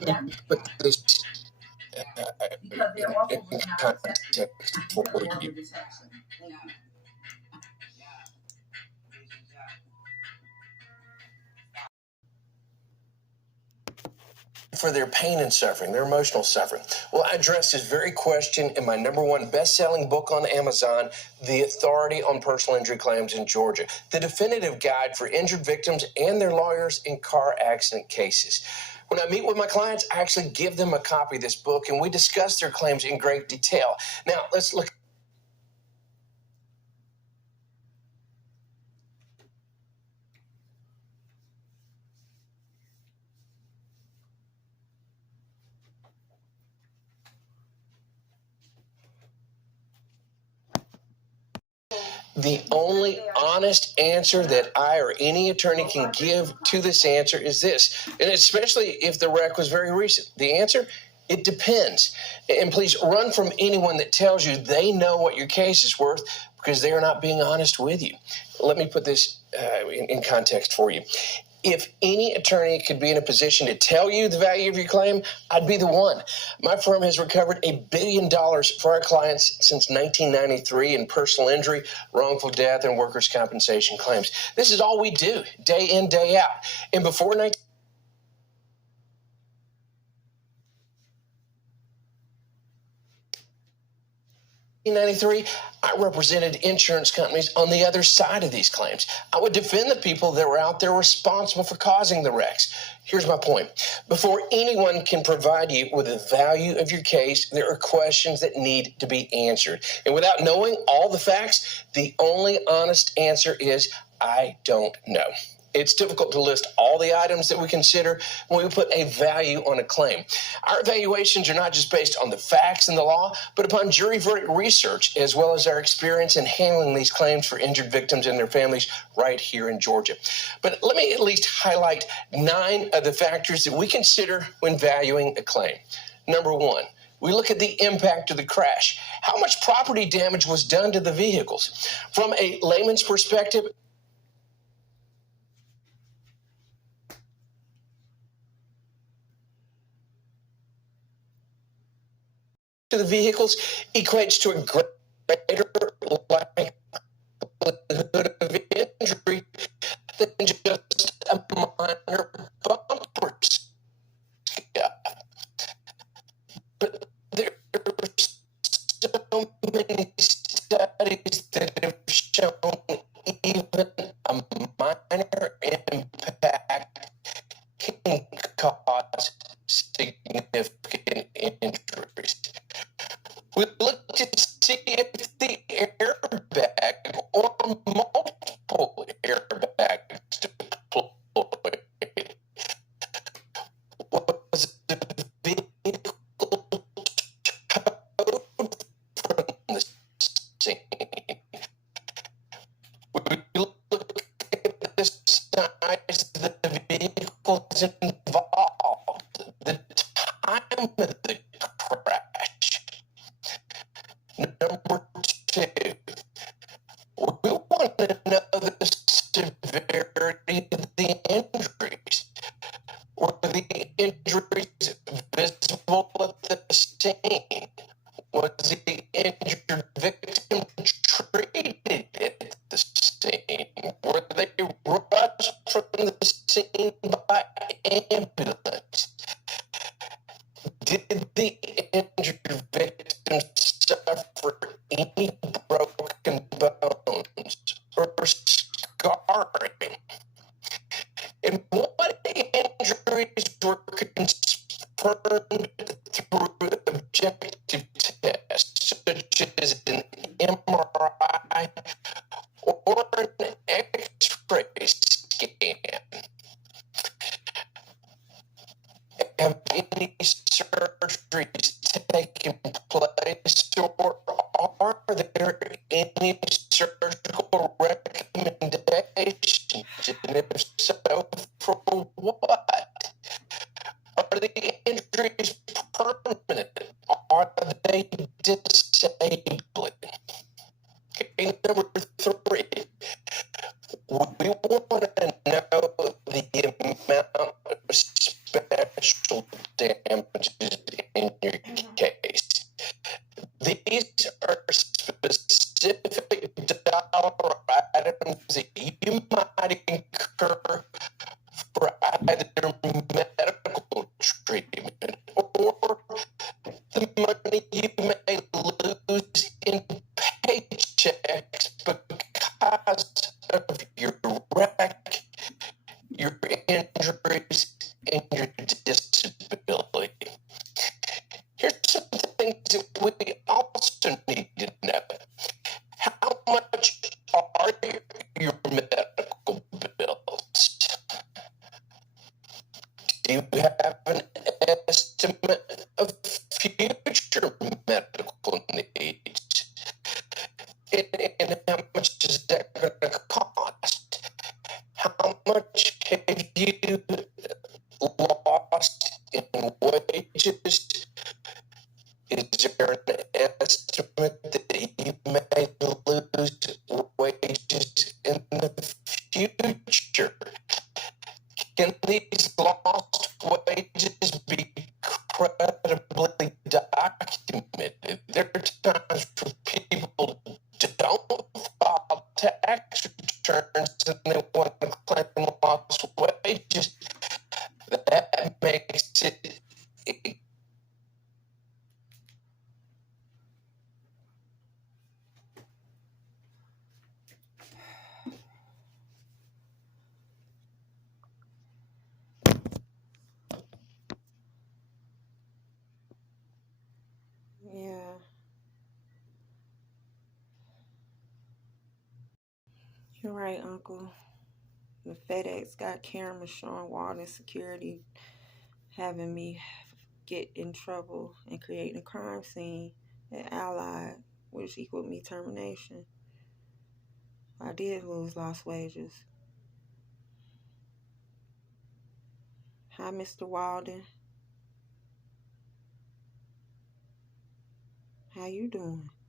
Put this in context for you. For their pain and suffering, their emotional suffering. Well, I addressed this very question in my #1 best-selling book on Amazon, The Authority on Personal Injury Claims in Georgia, the definitive guide for injured victims and their lawyers in car accident cases. When I meet with my clients, I actually give them a copy of this book, and we discuss their claims in great detail. Now, let's look. The only honest answer that I or any attorney can give to this answer is this, and especially if the wreck was very recent. The answer, it depends. And please run from anyone that tells you they know what your case is worth, because they are not being honest with you. Let me put this in context for you. If any attorney could be in a position to tell you the value of your claim, I'd be the one. My firm has recovered $1 billion for our clients since 1993 in personal injury, wrongful death, and workers' compensation claims. This is all we do, day in, day out. And before 1993, I represented insurance companies on the other side of these claims. I would defend the people that were out there responsible for causing the wrecks. Here's my point. Before anyone can provide you with the value of your case, there are questions that need to be answered. And without knowing all the facts, the only honest answer is, I don't know. It's difficult to list all the items that we consider when we put a value on a claim. Our evaluations are not just based on the facts and the law, but upon jury verdict research, as well as our experience in handling these claims for injured victims and their families right here in Georgia. But let me at least highlight 9 of the factors that we consider when valuing a claim. Number 1, we look at the impact of the crash. How much property damage was done to the vehicles? From a layman's perspective, to the vehicles equates to a greater likelihood of injury than just a minor bumper scuff. But there are so many studies that have shown even a minor impact can cause significant injuries. We look to see if the airbag or multiple airbags deployed. Was the vehicle towed from the scene? We look at the size of the vehicles involved, the time of the crash. Number 2, we want to know the severity of the injuries. Were the injuries visible at the scene? Was the injured victim treated at the scene? Were they rushed from the scene by ambulance? Did the injured victim suffer any broken bones or scarring? And what injuries were confirmed through objective tests, such as an MRI or an X-ray scan? Have any surgeries taken place, or are there any surgical recommendations? And if so, for what? Are the injuries permanent? Are they disabling? Okay, number 3, we want to know the amount of special damages in your case. These are specific dollar items that you might incur for either medical treatment or the money you may lose in paychecks because of your wreck, your injuries, and your disability. Here's some things that we also need to know. How much are your medical bills? Do you have an estimate of future medical needs? And how much is that going to cost? How much have you lost in wages? Is there an estimate that you may lose wages in the future? Can these lost wages be credibly documented? There are times where people don't file tax returns and they want to claim lost wages. That makes it Yeah, you're right, Uncle. The FedEx got cameras showing Walden security having me get in trouble and creating a crime scene at Allied, which equaled me termination. I did lose lost wages. Hi, Mr. Walden. How you doing?